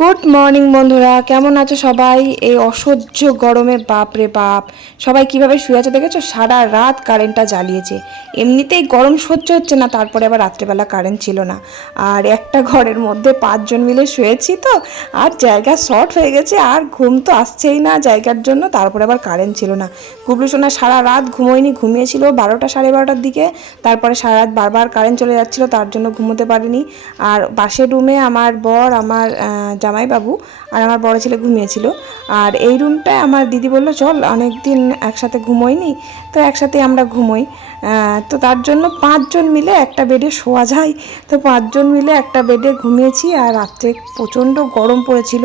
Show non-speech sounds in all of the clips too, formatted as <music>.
Good morning বন্ধুরা। কেমন আছো সবাই? এই অসহ্য গরমে বাপ রে বাপ। সবাই কীভাবে শুয়ে আছে দেখেছ? সারা রাত কারেন্টটা জ্বালিয়েছে। এমনিতেই গরম সহ্য হচ্ছে না, তারপরে আবার রাত্রেবেলা কারেন্ট ছিল না। আর একটা ঘরের মধ্যে পাঁচজন মিলে শুয়েছি তো, আর জায়গা শর্ট হয়ে গেছে, আর ঘুম তো আসছেই না জায়গার জন্য, তারপরে আবার কারেন্ট ছিল না। গুবলু সোনা সারা রাত ঘুমোয়নি, ঘুমিয়েছিল বারোটা সাড়ে বারোটার দিকে। তারপরে সারা রাত বারবার কারেন্ট চলে যাচ্ছিল, তার জন্য ঘুমোতে পারিনি। আর পাশের রুমে আমার বর, আমার জামাইবাবু আর আমার বড় ছেলে ঘুমিয়েছিল। আর এই রুমটায় আমার দিদি বলল, চল অনেক দিন একসাথে ঘুমোইনি, তো একসাথে আমরা ঘুমোই। তো তার জন্য পাঁচজন মিলে একটা বেডে শোয়া যায়। তো পাঁচজন মিলে একটা বেডে ঘুমিয়েছি আর রাত্রে প্রচণ্ড গরম পড়েছিল।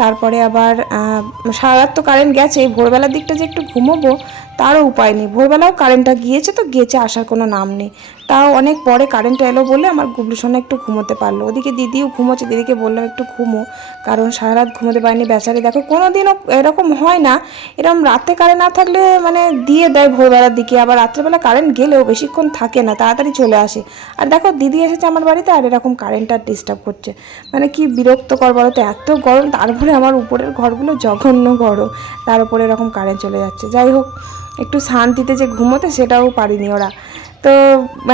তারপরে আবার সারা রাত তো কারেন্ট গেছে ভোরবেলার দিকটা যে একটু ঘুমোবো তারও উপায় নেই। ভোরবেলাও কারেন্টটা গিয়েছে তো গেছে, আসার কোনো নাম নেই। তাও অনেক পরে কারেন্ট এলো বলে আমার গুবলু সোনা একটু ঘুমোতে পারল। ওদিকে দিদিও ঘুমোচ্ছে, দিদিকে বললাম একটু ঘুমো, কারণ সারা রাত ঘুমোতে পারিনি বেচারি। দেখো কোনো দিনও এরকম হয় না। এরকম রাতে কারেন্ট না থাকলে মানে দিয়ে দেয় ভোরবেলার দিকে, আবার রাত্রেবেলা কারেন্ট গেলেও বেশিক্ষণ থাকে না, তাড়াতাড়ি চলে আসে। আর দেখো, দিদি এসেছে আমার বাড়িতে আর এরকম কারেন্টটা ডিস্টার্ব করছে। মানে কি বিরক্তকর বলো তো, এত গরম, তারপরে আমার উপরের ঘরগুলো জঘন্য গরম। তার উপরে এরকম কারেন্ট চলে যাচ্ছে। যাই হোক একটু শান্তিতে যে ঘুমোতে সেটাও পারিনি ওরা। তো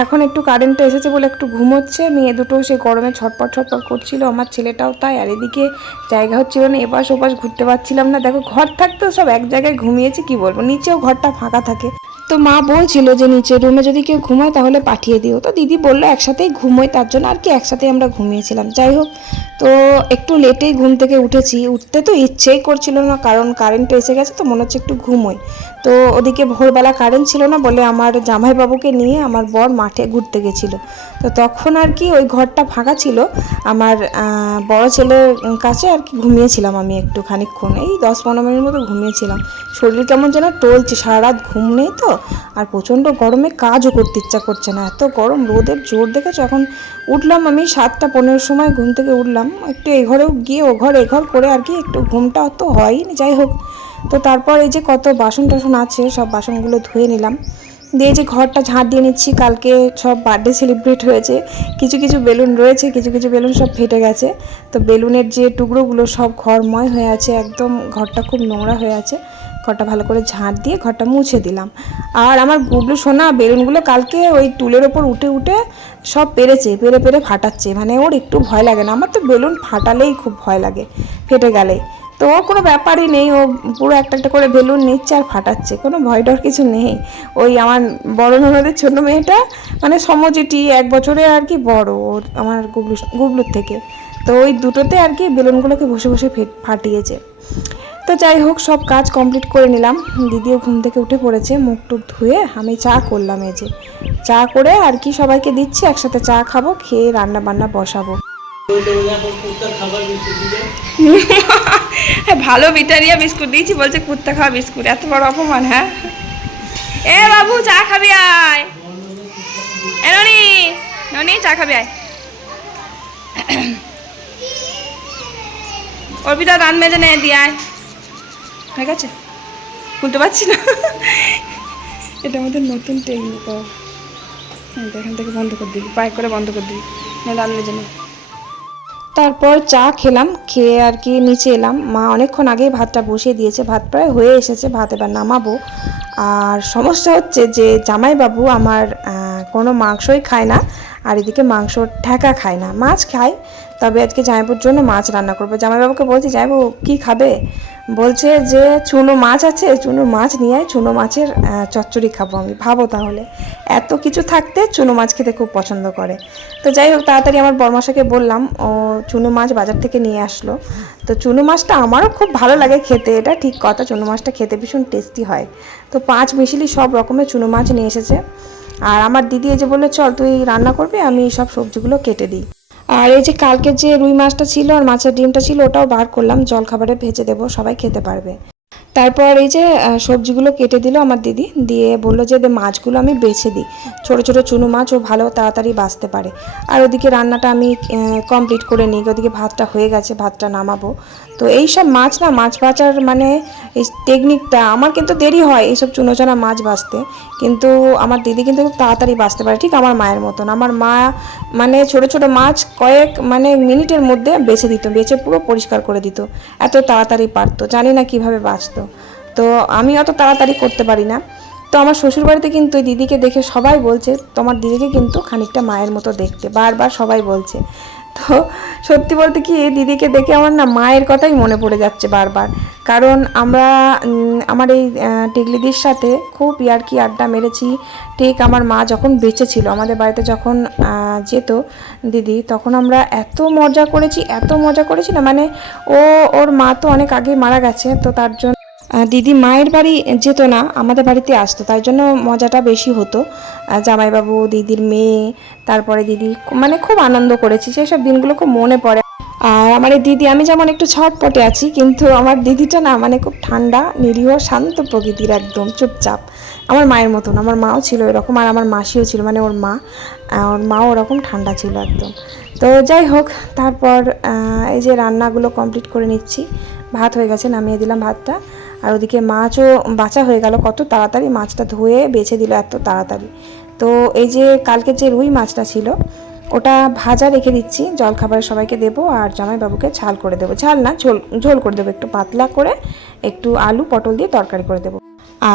এখন একটু কারেন্টটা এসেছে বলে একটু ঘুমোচ্ছে। মেয়ে দুটো সে গরমে ছটপট ছটপট করছিল, আমার ছেলেটাও তাই। আর এদিকে জায়গা হচ্ছিল না, এপাশ ওপাশ ঘুরতে পারছিলাম না। দেখো ঘর থাকতেও সব এক জায়গায় ঘুমিয়েছে, কি বলব? নিচেও ঘরটা ফাঁকা থাকে। তো মা বলছিল যে নিচের রুমে যদি কেউ ঘুমায় তাহলে পাঠিয়ে দিও। তো দিদি বলল একসাথেই ঘুমোই, তার জন্য আর কি একসাথেই আমরা ঘুমিয়েছিলাম। যাই হোক, তো একটু লেটেই ঘুম থেকে উঠেছি। উঠতে তো ইচ্ছেই করছিল না, কারণ কারেন্ট এসে গেছে তো মনে হচ্ছে একটু ঘুমোই। তো ওদিকে ভোরবেলা কারেন্ট ছিল না বলে আমার জামাইবাবুকে নিয়ে আমার বর মাঠে ঘুরতে গেছিল। তো তখন আর কি ওই ঘরটা ফাঁকা ছিল। আমার বড় ছেলের কাছে আর কি ঘুমিয়েছিলাম আমি একটু খানিকক্ষণ। এই দশ পনেরো মিনিট মতো ঘুমিয়েছিলাম। শরীর কেমন যেন টলছে সারা রাত ঘুম নেই তো। আর প্রচণ্ড গরমে কাজও করতে ইচ্ছা করছে না। এত গরম, রোদের জোর দেখেছ? এখন উঠলাম আমি সাতটা পনেরোর সময় ঘুম থেকে উঠলাম। একটু এই ঘরেও গিয়ে ও ঘর এ ঘর করে আর কি একটু ঘুমটা অত হয়নি যাই হোক তো তারপর এই যে কত বাসন টাসন আছে, সব বাসনগুলো ধুয়ে নিলাম। দিয়ে যে ঘরটা ঝাঁট দিয়ে নিচ্ছি, কালকে সব বার্থডে সেলিব্রেট হয়েছে। কিছু কিছু বেলুন রয়েছে, কিছু কিছু বেলুন সব ফেটে গেছে। তো বেলুনের যে টুকরোগুলো সব ঘরময় হয়ে আছে, একদম ঘরটা খুব নোংরা হয়ে আছে। ঘরটা ভালো করে ঝাঁট দিয়ে ঘরটা মুছে দিলাম। আর আমার গুবলু সোনা বেলুনগুলো কালকে ওই টুলের ওপর উঠে উঠে সব পেরেছে, পেরে পেরে ফাটাচ্ছে। মানে ওর একটু ভয় লাগে না। আমার তো বেলুন ফাটালেই খুব ভয় লাগে, ফেটে গেলে তো ওর কোনো ব্যাপারই নেই, ও পুরো একটা একটা করে বেলুন নিচ্ছে আর ফাটাচ্ছে, কোনো ভয় ডর কিছু নেই। ওই আমার বড় ননদের ছোট মেয়েটা মানে সমজেটি এক বছরে আর কি বড় ওর, আমার গুবলু গুবলুর থেকে। তো ওই দুটোতে আর কি বেলুনগুলোকে বসে বসে ফেট- ফাটিয়েছে। তো যাই হোক, সব কাজ কমপ্লিট করে নিলাম। দিদিও ঘুম থেকে উঠে পড়েছে, মুখ টুক ধুয়ে আমি চা করলাম এই যে। চা করে আর কি সবাইকে দিচ্ছি, একসাথে চা খাব, খেয়ে রান্না বান্না বসাবো। <laughs> ভালো বিটারিয়া বিস্কুট দিয়েছি, বলছে কুত্তা খাওয়া বিস্কুট, এত বড় অপমান হ্যাঁ? এ বাবু, চা খাবি আয়। এ ননি চা খাবি আয়। <clears throat> অর্পিতা দান মেজে নে, দিয়ে আয়। হয়ে গেছে খুলতে পারছি না। <laughs> এটা আমাদের নতুন টেকনিক এখান থেকে বন্ধ করে দিবি, পায়ে করে বন্ধ করে দিবি। না, দান মেজে নে। তারপর চা খেলাম, খেয়ে আর কি নিচে এলাম। মা অনেকক্ষণ আগেই ভাতটা বসিয়ে দিয়েছে। ভাত প্রায় হয়ে এসেছে, ভাত এবার নামাবো। আর সমস্যা হচ্ছে যে, জামাইবাবু আমার কোনো মাংসই খায় না। আর এদিকে মাংস ঠেকা খায় না। মাছ খায়, তবে আজকে জামাইবাবুর জন্য মাছ রান্না করব। জামাইবাবুকে বলছি, জামাইবাবু, কী খাবে? বলছে যে, চুনো মাছ আছে, চুনো মাছ নিয়ে আয়, চুনো মাছের চচ্চড়ি খাব আমি। ভাবো তাহলে। এত কিছু থাকতে চুনো মাছ খেতে খুব পছন্দ করে। তো যাই হোক, তাড়াতাড়ি আমার বরমাসাকে বললাম, ও চুনো মাছ বাজার থেকে নিয়ে আসলো। তো চুনো মাছটা আমারও খুব ভালো লাগে খেতে, এটা ঠিক কথা, চুনো মাছটা খেতে ভীষণ টেস্টি হয়। তো পাঁচ মিশিলি সব রকমের চুনো মাছ নিয়ে এসেছে। আর আমার দিদি এই যে বলল চল তুই রান্না করবি আমি সব সবজিগুলো কেটে দিই। আর এই যে কালকে যে রুই মাছটা ছিল আর মাছের ডিমটা ছিল ওটাও বার করলাম জল খাবারে ভেজে দেবো সবাই খেতে পারবে। তারপর এই যে সবজিগুলো কেটে দিল আমার দিদি দিয়ে বলল যে "দে, মাছগুলো আমি বেছে দিই। ছোট ছোট চুনো মাছ ও ভালো তাড়াতাড়ি বাঁচতে পারে। আর ওদিকে রান্নাটা আমি কমপ্লিট করে নিই ওদিকে ভাতটা হয়ে গেছে ভাতটা নামাবো। তো এই সব মাছ না, মাছ বাঁচার মানে এই টেকনিকটা আমার কিন্তু দেরি হয় এইসব চুনোচানা মাছ বাঁচতে কিন্তু আমার দিদি কিন্তু তাড়াতাড়ি বাঁচতে পারে, ঠিক আমার মায়ের মতন। আমার মা মানে ছোট ছোট মাছ কয়েক মানে মিনিটের মধ্যে বেছে দিত, বেছে পুরো পরিষ্কার করে দিত। এত তাড়াতাড়ি পারতো, জানি না কীভাবে বাঁচতো তো আমি অত তাড়াতাড়ি করতে পারি না। তো আমার শ্বশুরবাড়িতে কিন্তু দিদিকে দেখে সবাই বলছে, তোমার দিদিকে কিন্তু খানিকটা মায়ের মতো দেখতে, বারবার সবাই বলছে। তো সত্যি বলতে কি দিদিকে দেখে আমার না মায়ের কথাই মনে পড়ে যাচ্ছে বারবার। কারণ আমরা আমার এই টিকলিদির সাথে খুব ইয়ার্কি আড্ডা মেরেছি। ঠিক আমার মা যখন বেঁচে ছিল, আমাদের বাড়িতে যখন যেত দিদি, তখন আমরা এত মজা করেছি, এত মজা করেছি না মানে ও, ওর মা তো অনেক আগে মারা গেছে, তো তার জন্য দিদি মায়ের বাড়ি যেত না, আমাদের বাড়িতে আসতো, তাই জন্য মজাটা বেশি হতো। জামাইবাবু, দিদির মেয়ে, তারপরে দিদি মানে খুব আনন্দ করেছি সেসব দিনগুলো খুব মনে পড়ে। আর আমার এই দিদি, আমি যেমন একটু ছটপটে আছি, কিন্তু আমার দিদিটা না মানে খুব ঠান্ডা, নিরীহ, শান্ত প্রকৃতির একদম, চুপচাপ। আমার মায়ের মতন, আমার মাও ছিল এরকম, আর আমার মাসিও ছিল মানে ওর মা ওর মাও ওরকম ঠান্ডা ছিল একদম। তো যাই হোক, তারপর এই যে রান্নাগুলো কমপ্লিট করে নিচ্ছি, ভাত হয়ে গেছে, নামিয়ে দিলাম ভাতটা। আর ওদিকে মাছও বাঁচা হয়ে গেল। কত তাড়াতাড়ি মাছটা ধুয়ে বেছে দিল এত তাড়াতাড়ি। তো এই যে কালকে যে রুই মাছটা ছিল, ওটা ভাজা রেখে দিচ্ছি। জলখাবারে সবাইকে দেবো আর জামাইবাবুকে ঝাল করে দেবো। ঝাল না, ঝোল ঝোল করে দেবো। একটু পাতলা করে একটু আলু, পটল দিয়ে তরকারি করে দেবো।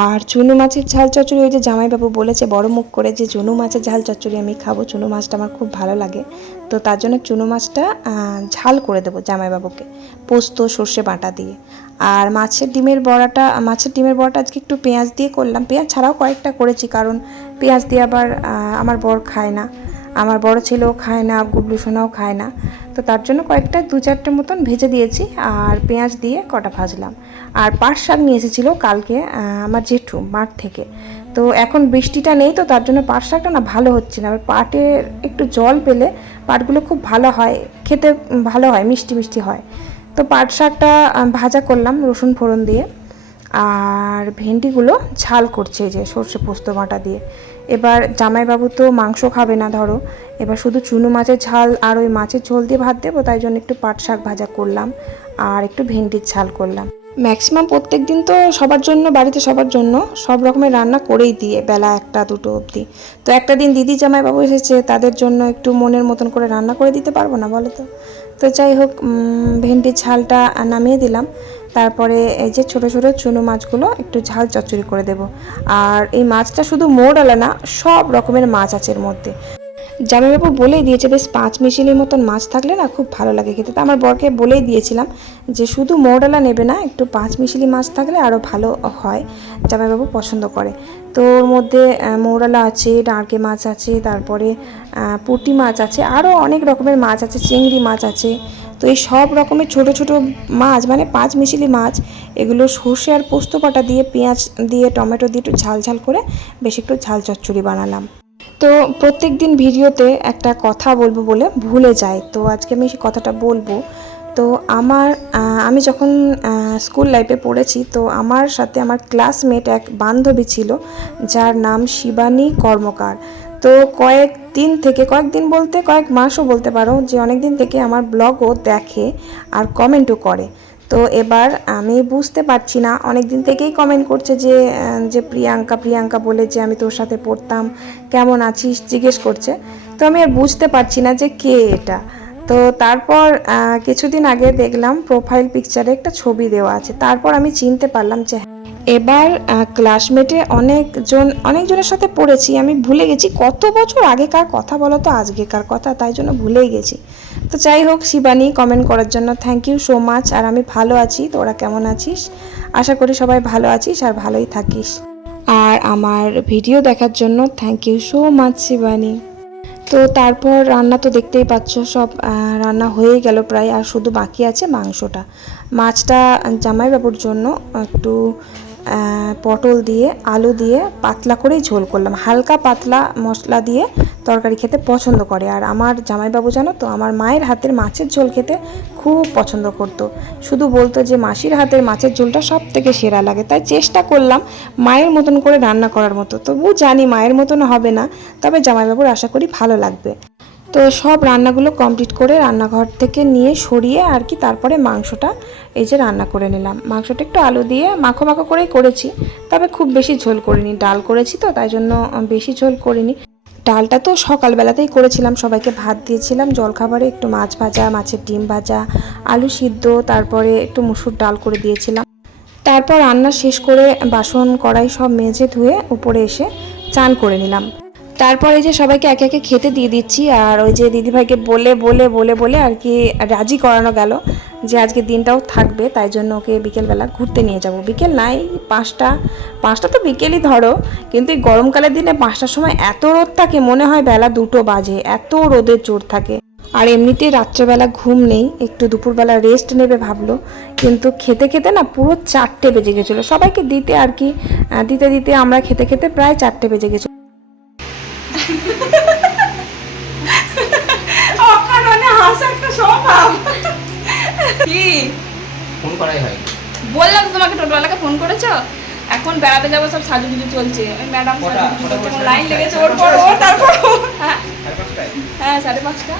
আর চুনো মাছের ঝাল চচ্চড়ি, ওই যে জামাইবাবু বলেছে, বড় মুখ করে যে চুনো মাছের ঝাল চচ্চড়ি আমি খাব। চুনো মাছটা আমার খুব ভালো লাগে। তো তার জন্য চুনো মাছটা ঝাল করে দেবো জামাইবাবুকে। পোস্ত, সর্ষে বাটা দিয়ে। আর মাছের ডিমের বড়াটা, মাছের ডিমের বড়াটা আজকে একটু পেঁয়াজ দিয়ে করলাম। পেঁয়াজ ছাড়াও কয়েকটা করেছি, কারণ পেঁয়াজ দিয়ে আবার আমার বর খায় না। আমার বড় ছেলেও খায় না, গুবলু সোনাও খায় না। তো তার জন্য কয়েকটা, দু চারটে মতন ভেজে দিয়েছি আর পেঁয়াজ দিয়ে কটা ভাজলাম। আর পাট শাক নিয়ে এসেছিল কালকে আমার জেঠু, মাঠ থেকে। তো এখন বৃষ্টিটা নেই তো, তার জন্য পাট শাকটা না ভালো হচ্ছে না। আর পাটে একটু জল পেলে পাটগুলো খুব ভালো হয়, খেতে ভালো হয়, মিষ্টি মিষ্টি হয়। তো পাট শাকটা ভাজা করলাম রসুন ফোড়ন দিয়ে। আর ভেন্ডিগুলো ঝাল করছে যে সর্ষে পোস্ত বাটা দিয়ে। এবার জামাইবাবু তো মাংস খাবে না, ধরো। এবার শুধু চুনো মাছের ঝাল আর ওই মাছের ঝোল দিয়ে ভাত দেবো, তাই জন্য একটু পাট শাক ভাজা করলাম আর একটু ভেন্ডির ঝাল করলাম। ম্যাক্সিমাম প্রত্যেক দিন তো সবার জন্য, বাড়িতে সবার জন্য সব রকমের রান্না করেই দিয়ে বেলা একটা, দুটো অবধি। তো একটা দিন দিদি জামাইবাবু এসেছে, তাদের জন্য একটু মনের মতন করে রান্না করে দিতে পারব না বলো তো? তো যাই হোক ভেন্ডির ঝালটা নামিয়ে দিলাম। তারপরে এই যে ছোট ছোট চুনো মাছগুলো একটু ঝাল চচ্চড়ি করে দেব। আর এই মাছটা শুধু মোড়ালা না, সব রকমের মাছ আছে এর মধ্যে। জামাইবাবু বলেই দিয়েছে, বেশ পাঁচ মিশিলির মতন মাছ থাকলে না খুব ভালো লাগে খেতে। তো আমার বরকে বলেই দিয়েছিলাম যে, শুধু মোড়ালা নেবে না, একটু পাঁচ মিশিলি মাছ থাকলে আরও ভালো হয়। জামাইবাবু পছন্দ করে। তো ওর মধ্যে মৌরালা আছে, ডাঁড়কে মাছ আছে, তারপরে পুঁটি মাছ আছে আরও অনেক রকমের মাছ আছে, চিংড়ি মাছ আছে। তো এই সব রকমের ছোট ছোট মাছ মানে পাঁচ মিশিলি মাছ, এগুলো সর্ষে আর পোস্ত বাটা দিয়ে, পেঁয়াজ দিয়ে, টমেটো দিয়ে একটু ঝাল ঝাল করে বেশ একটু ঝাল চচ্চড়ি বানালাম। তো প্রত্যেক দিন ভিডিওতে একটা কথা বলব বলে ভুলে যায় তো আজকে আমি সেই কথাটা বলব। তো আমার আমি যখন স্কুল লাইফে পড়েছি, তো আমার সাথে আমার ক্লাসমেট এক বান্ধবী ছিল, যার নাম শিবানী কর্মকার। তো কয়েক দিন থেকে কয়েকদিন বলতে কয়েক মাসও বলতে পারো যে অনেক দিন থেকে আমার ব্লগও দেখে আর কমেন্টও করে। তো এবার আমি বুঝতে পারছি না অনেক দিন থেকেই কমেন্ট করছে যে যে প্রিয়াঙ্কা প্রিয়াঙ্কা বলে যে আমি তোর সাথে পড়তাম, কেমন আছিস? জিজ্ঞেস করছে। তো আমি আর বুঝতে পারছি না যে কে এটা। তো তারপর কিছুদিন আগে দেখলাম প্রোফাইল পিকচারে একটা ছবি দেওয়া আছে। তারপর আমি চিনতে পারলাম যে এবার ক্লাসমেটে অনেকজন, অনেকজনের সাথে পড়েছি। আমি ভুলে গেছি কত বছর আগেকার কথা বলো তো, আজকেকার কথা, তাই জন্য ভুলেই গেছি। তো যাই হোক, শিবানী কমেন্ট করার জন্য থ্যাংক ইউ সো মাচ আর আমি ভালো আছি তোরা কেমন আছিস? আশা করি সবাই ভালো আছিস আর ভালোই থাকিস। আর আমার ভিডিও দেখার জন্য thank you so much Shivani. তো তারপর রান্না তো দেখতেই পাচ্ছ, সব রান্না হয়ে গেল প্রায়, আর শুধু বাকি আছে মাংসটা। মাছটা জামাইবাবুর জন্য, একটু পটল দিয়ে, আলু দিয়ে পাতলা করেই ঝোল করলাম। হালকা পাতলা মশলা দিয়ে তরকারি খেতে পছন্দ করে। আর আমার জামাইবাবু জানো তো, আমার মায়ের হাতের মাছের ঝোল খেতে খুব পছন্দ করতো। শুধু বলতো যে, মাসির হাতের মাছের ঝোলটা সব থেকে সেরা লাগে। তাই চেষ্টা করলাম মায়ের মতন করে রান্না করার মতো। তবু জানি মায়ের মতন হবে না, তবে জামাইবাবুর আশা করি ভালো লাগবে। তো সব রান্নাগুলো কমপ্লিট করে রান্নাঘর থেকে নিয়ে সরিয়ে আর কি তারপরে মাংসটা এই যে রান্না করে নিলাম। মাংসটা একটু আলু দিয়ে মাখো মাখো করেই করেছি, তবে খুব বেশি ঝোল করিনি। ডাল করেছি তো, তাই জন্য বেশি ঝোল করিনি। ডালটা তো সকালবেলাতেই করেছিলাম, সবাইকে ভাত দিয়েছিলাম। জলখাবারে একটু মাছ ভাজা, মাছের ডিম ভাজা, আলু সিদ্ধ, তারপরে একটু মুসুর ডাল করে দিয়েছিলাম। তারপর রান্না শেষ করে বাসন কড়াই সব মেজে ধুয়ে উপরে এসে চান করে নিলাম। তারপর এই যে সবাইকে একে একে খেতে দিয়ে দিচ্ছি, আর ওই যে দিদিভাইকে বলে বলে বলে বলে আর কি রাজি করানো গেল যে আজকে দিনটাও থাকবে, তাই জন্য ওকে বিকেলবেলা ঘুরতে নিয়ে যাব। বিকেল নাই, পাঁচটা পাঁচটা তো বিকেলই ধরো, কিন্তু এই গরমকালের দিনে পাঁচটার সময় এত রোদ থাকে, মনে হয় বেলা দুটো বাজে, এত রোদের জোর থাকে। আর এমনিতে রাত্রেবেলা ঘুম নেই, একটু দুপুরবেলা রেস্ট নেবে ভাবলো, কিন্তু খেতে খেতে না পুরো চারটে বেজে গেছিল। সবাইকে দিতে আর কি দিতে দিতে আমরা খেতে খেতে প্রায় চারটে বেজে গেছিল অকারণে হাসা একটা স্বভাব কি ফোন করাই হয় বললাম তো তোমাকে টোটোওয়ালাকে ফোন করেছ? এখন বেড়াতে যাব সব সাজুগুজু চলছে। ওই ম্যাডাম? কটা লাইন লেগেছে ওর পর ও তারপর। হ্যাঁ। সাড়ে হ্যাঁ সাড়ে পাঁচটা।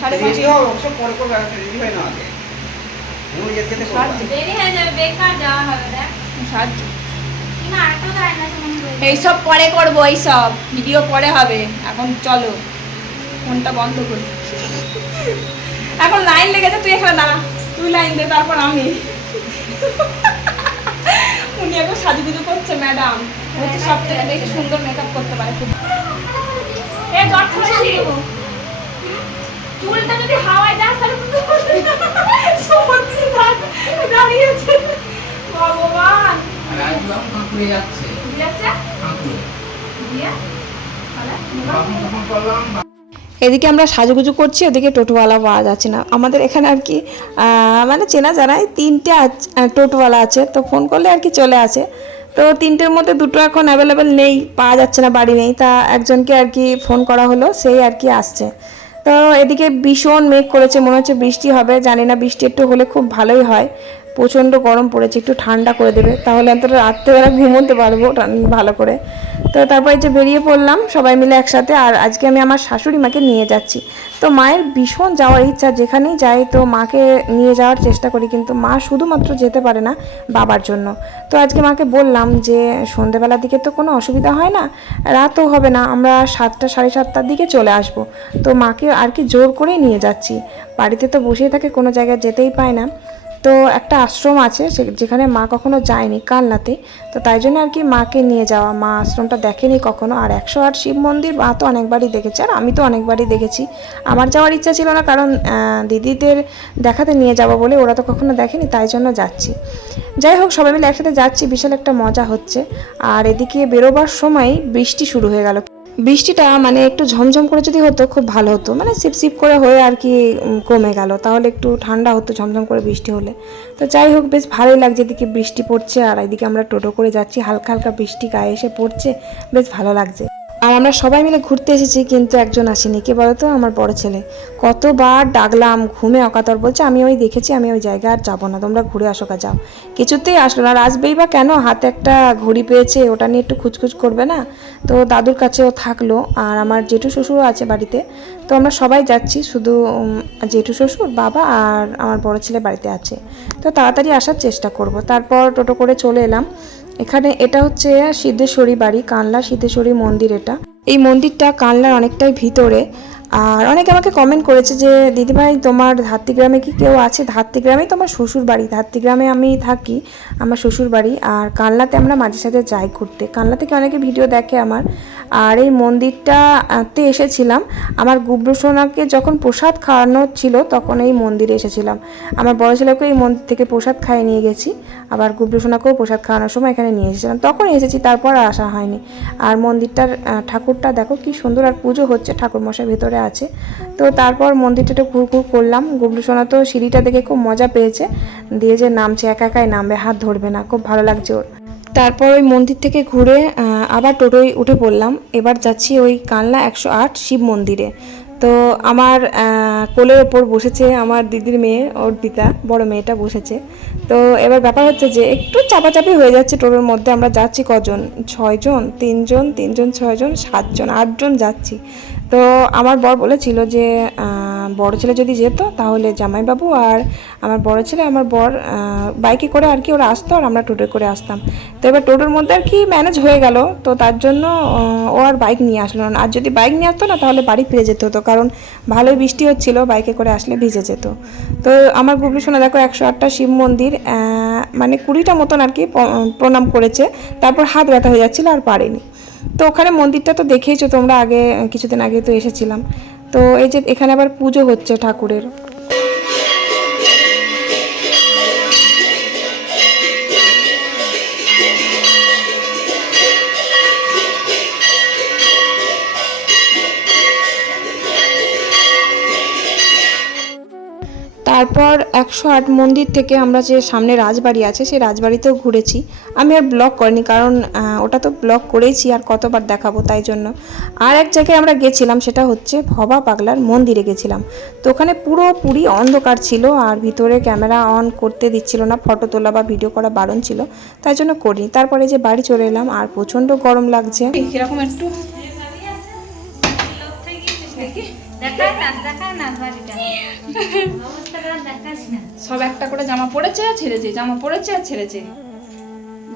সাড়ে পাঁচটা। হও সব পরে করবে রেডি হয় না আগে। হয়ে। এইসব পরে করব এইসব। ভিডিও পরে হবে। এখন চলো ফোনটা বন্ধ করি। এখন লাইন লেগেছে তুই এখানে দাঁড়া। তুই লাইন দে তারপর আমি। উনি এখন সাজুগুজু করছে ম্যাডাম। হচ্ছে সব থেকে বেশি সুন্দর মেকআপ করতে পারে খুব। এ জট চুলটা যদি হাওয়ায় যাস তাহলে বুঝতে পারবি না। সমুদ্রে দাঁড়- দাঁড়িয়েছে ভগবান যাচ্ছে। যাচ্ছে? দিয়া করলাম এদিকে আমরা সাজুগুজু করছি, ওদিকে টোটোওয়ালা পাওয়া যাচ্ছে না। আমাদের এখানে আর কি মানে চেনা জানাই, তিনটে টোটোওয়ালা আছে, তো ফোন করলে আর কি চলে আসে। তো তিনটের মধ্যে দুটো এখন অ্যাভেলেবেল নেই, পাওয়া যাচ্ছে না, বাড়ি নেই। তা একজনকে আর কি ফোন করা হলো, সেই আর কি আসছে। তো এদিকে ভীষণ মেঘ করেছে, মনে হচ্ছে বৃষ্টি হবে, জানি না বৃষ্টি একটু হলে খুব ভালোই হয়। প্রচণ্ড গরম পড়েছে, একটু ঠান্ডা করে দেবে। তাহলে অন্তত রাত্রেবেলা ঘুমোতে পারব ভালো করে। তো তারপরে যে বেরিয়ে পড়লাম, সবাই মিলে একসাথে, আর আজকে আমি আমার শাশুড়ি মাকে নিয়ে যাচ্ছি। তো মায়ের ভীষণ যাওয়ার ইচ্ছা, যেখানেই যাই তো মাকে নিয়ে যাওয়ার চেষ্টা করি, কিন্তু মা শুধুমাত্র যেতে পারে না বাবার জন্য। তো আজকে মাকে বললাম যে, সন্ধেবেলার দিকে তো কোনো অসুবিধা হয় না, রাতও হবে না, আমরা সাতটা, সাড়ে সাতটার দিকে চলে আসব। তো মাকে আর কি জোর করেই নিয়ে যাচ্ছি। বাড়িতে তো বসেই থাকে, কোনো জায়গায় যেতেই পায় না। তো একটা আশ্রম আছে যেখানে মা কখনো যায়নি কালনাতে। তো তাই জন্য আর কি মাকে নিয়ে যাওয়া। মা আশ্রমটা দেখেনি কখনো। আর একশো আট শিব মন্দির মা তো অনেকবারই দেখেছে, আর আমি তো অনেকবারই দেখেছি। আমার যাওয়ার ইচ্ছা ছিল না, কারণ দিদিদের দেখাতে নিয়ে যাব বলে ওরা তো কখনো দেখেনি, তাই জন্য যাচ্ছি। যাই হোক, সবাই মিলে একসাথে যাচ্ছি, বিশাল একটা মজা হচ্ছে। আর এদিকে বেরোবার সময় বৃষ্টি শুরু হয়ে গেল। বৃষ্টিটা মানে একটু ঝমঝম করে যদি হতো, খুব ভালো হতো। মানে সিপ সিপ করে হয়ে আর কি কমে গেল। তাহলে একটু ঠান্ডা হতো, ঝমঝম করে বৃষ্টি হলে। তো যাই হোক, বেশ ভালোই লাগছে এদিকে বৃষ্টি পড়ছে। আর এদিকে আমরা টোটো করে যাচ্ছি। হালকা হালকা বৃষ্টি গায়ে এসে পড়ছে। বেশ ভালো লাগছে। আর আমরা সবাই মিলে ঘুরতে এসেছি, কিন্তু একজন আসেনি। কে বলতো? আমার বড় ছেলে। কতবার ডাকলাম, ঘুমে অকাতর বলছে, আমি ওই দেখেছি, আমি ওই জায়গায় আর যাব না, তোমরা ঘুরে আসো কা যাও। কিছুতেই আসলো না। আর আসবেই বা কেন? হাতে একটা ঘড়ি পেয়েছে, ওটা নিয়ে একটু খুচখুচ করবে না? তো দাদুর কাছেও থাকল, আর আমার জেঠু শ্বশুরও আছে বাড়িতে। তো আমরা সবাই যাচ্ছি, শুধু জেঠু শ্বশুর, বাবা আর আমার বড় ছেলে বাড়িতে আছে। তো তাড়াতাড়ি আসার চেষ্টা করব। তারপর টোটো করে চলে এলাম। এখানে এটা হচ্ছে সিদ্ধেশ্বরী বাড়ি, কানলা সিদ্ধেশ্বরী মন্দির এটা। এই মন্দিরটা কানলার অনেকটাই ভিতরে। আর অনেকে আমাকে কমেন্ট করেছে যে, দিদিভাই, তোমার ধাত্রীগ্রামে কি কেউ আছে? ধাত্রীগ্রামেই তোমার শ্বশুর বাড়ি, ধাত্রীগ্রামে আমি থাকি, আমার শ্বশুর বাড়ি। আর কানলাতে আমরা মাঝে সাঝে যাই ঘুরতে। কানলা থেকে অনেকে ভিডিও দেখে আমার। আর এই মন্দিরটাতে এসেছিলাম। আমার গুব্রসোনাকে যখন প্রসাদ খাওয়ানো ছিল, তখন এই মন্দিরে এসেছিলাম। আমার বড় ছেলেকেও এই মন্দির থেকে প্রসাদ খাইয়ে নিয়ে গেছি। আবার গুব্রু সোনাকেও প্রসাদ খাওয়ানোর সময় এখানে নিয়ে এসেছিলাম। তখন এসেছি, তারপর আসা হয়নি। আর মন্দিরটার ঠাকুরটা দেখো কি সুন্দর আর পুজো হচ্ছে ঠাকুর মশাই ভেতরে আছে। তো তারপর মন্দিরটা ঘুর ঘুর করলাম। গুবলু সোনা তো সিঁড়িটা দেখে খুব মজা পেয়েছে। দিয়ে যে নামছে, একা একাই নামবে, হাত ধরবে না, খুব ভালো লাগছে ওর। তারপর ওই মন্দির থেকে ঘুরে আবার টোটোয় উঠে পড়লাম। এবার যাচ্ছি ওই কানলা একশো আট শিব মন্দিরে। তো আমার কোলের ওপর বসেছে আমার দিদির মেয়ে অর্পিতা বড় মেয়েটা বসেছে। তো এবার ব্যাপার হচ্ছে যে একটু চাপাচাপি হয়ে যাচ্ছে টোটোর মধ্যে। আমরা যাচ্ছি কজন? ছয়জন? তিনজন? তিনজন? ছয়জন? সাতজন? আটজন যাচ্ছি। তো আমার বর বলেছিল যে বড় ছেলে যদি যেত তাহলে জামাইবাবু আর আমার বড় ছেলে, আমার বর বাইকে করে আর কি ওরা আসতো আর আমরা টোটোয় করে আসতাম। তো এবার টোটোর মধ্যে আর কি ম্যানেজ হয়ে গেল। তো তার জন্য ও আর বাইক নিয়ে আসলো না। আর যদি বাইক নিয়ে আসতো না তাহলে বাড়ি ফিরে যেতে হতো, কারণ ভালোই বৃষ্টি হচ্ছিল, বাইকে করে আসলে ভিজে যেত। তো আমার গুবলু শোনা দেখো, একশো আটটা শিব মন্দির মানে কুড়িটা মতন আর কি প্রণাম করেছে, তারপর হাত ব্যথা হয়ে যাচ্ছিল আর পারেনি। তো ওখানে মন্দিরটা তো দেখেইছো তোমরা আগে, কিছুদিন আগে তো এসেছিলাম। তো এই যে এখানে আবার পুজো হচ্ছে ঠাকুরের। তারপর আট মন্দির থেকে আমরা যে সামনে রাজবাড়ি আছে সেই রাজবাড়িতেও ঘুরেছি। আমি আর ব্লগ করিনি কারণ ওটা তো ব্লগ করেইছি আর কতবার দেখাবো তাই জন্য। আর এক জায়গায় আমরা গেছিলাম সেটা হচ্ছে ভবা পাগলার মন্দিরে গেছিলাম। তো ওখানে পুরোপুরি অন্ধকার ছিল আর ভিতরে ক্যামেরা অন করতে দিচ্ছিল না ফটো তোলা বা ভিডিও করা বারণ ছিল তাই জন্য করিনি। তারপরে যে বাড়ি চলে এলাম আর প্রচণ্ড গরম লাগছে। কীরকম একটু? দেখায় সব একটা করে জামা পড়েছে আর ছেড়েছে জামা পড়েছে আর ছেড়েছে।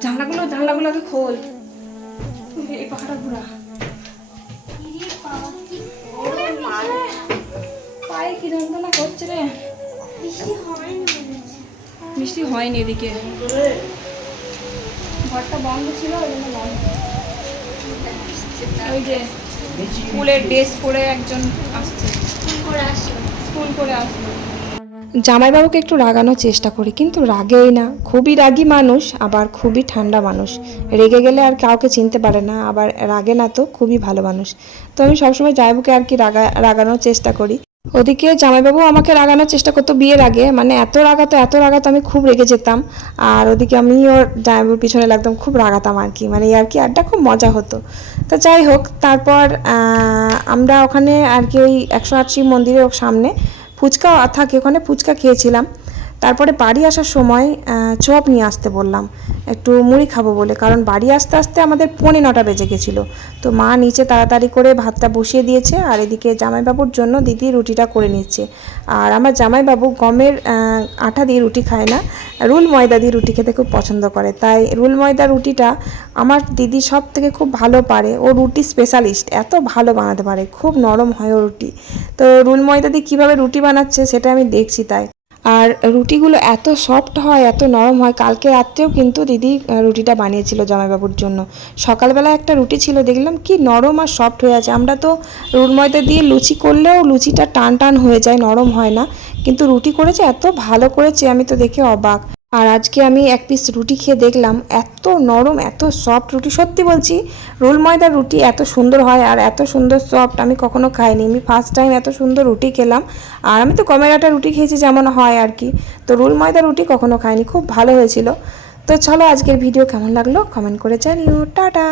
জানলাগুলো জানলাগুলোকে খোল। এই পাখাটা ঘোরা। পায়ে কি যন্ত্রণা করছে রে। বৃষ্টি হয়নি এদিকে। ঘরটা বন্ধ ছিল ওই জন্য বন্ধ। ওই যে স্কুলের ড্রেস পরে একজন আসছে ফোন করে আসো। জামাইবাবুকে একটু রাগানোর চেষ্টা করি, কিন্তু রাগেই না। খুবই রাগী মানুষ, আবার খুবই ঠান্ডা মানুষ। রেগে গেলে আর কাউকে চিনতে পারে না, আবার রাগে না তো খুবই ভালো মানুষ। তো আমি সবসময় জামাইবাবুকে আর কি রাগা রাগানোর চেষ্টা করি। ওদিকে জামাইবাবু আমাকে রাগানোর চেষ্টা করতো বিয়ের আগে। মানে এত রাগাতো এত রাগাতো আমি খুব রেগে যেতাম। আর ওদিকে আমি ওর জামাইবাবুর পিছনে লাগতাম, খুব রাগাতাম আর কি। মানে আর কি আড্ডা, খুব মজা হতো। তো যাই হোক, তারপর আমরা ওখানে আর কি ওই একশো আটশি মন্দিরের সামনে ফুচকা থাকে, ওখানে ফুচকা খেয়েছিলাম। তারপরে বাড়ি আসার সময় চপ নিয়ে আসতে বললাম। একটু মুড়ি খাব বলে, কারণ বাড়ি আসতে আসতে আমাদের পৌনে নটা বেজে গেছিল। তো মা নিচে তাড়াতাড়ি করে ভাতটা বসিয়ে দিয়েছে, আর এদিকে জামাইবাবুর জন্য দিদি রুটিটা করে নিচ্ছে। আর আমার জামাইবাবু গমের আটা দিয়ে রুটি খায় না, রুল ময়দা দিয়ে রুটি খেতে খুব পছন্দ করে। তাই রুল ময়দা রুটিটা আমার দিদি সব থেকে খুব ভালো পারে। ও রুটি স্পেশালিস্ট, এত ভালো বানাতে পারে, খুব নরম হয় ও রুটি। তো রুল ময়দা দিয়ে কীভাবে রুটি বানাচ্ছে সেটা আমি দেখছি তাই। আর রুটিগুলো এত সফট হয়, এত নরম হয়, কালকে রাত্রেও কিন্তু দিদি রুটিটা বানিয়েছিল জামাইবাবুর জন্য। সকালবেলা একটা রুটি ছিল, দেখলাম কি নরম আর সফট হয়ে আছে। আমরা তো রুল ময়দা দিয়ে লুচি করলেও লুচিটা টান টান হয়ে যায়, নরম হয় না। কিন্তু রুটি করেছে, এত ভালো করেছে, আমি তো দেখে অবাক। আর আজকে আমি এক পিস রুটি খেয়ে দেখলাম, এত নরম, এত সফট রুটি। সত্যি বলছি, রোল ময়দার রুটি এত সুন্দর হয় আর এত সুন্দর সফট আমি কখনো খাইনি। আমি ফার্স্ট টাইম এত সুন্দর রুটি খেলাম। আর আমি তো কমেরাটা রুটি খেয়েছি যেমন হয় আর কি। তো রোল ময়দার রুটি কখনো খাইনি, খুব ভালো হয়েছিল। তো চলো আজকের ভিডিও কেমন লাগল কমেন্ট করে জানিও। টাটা!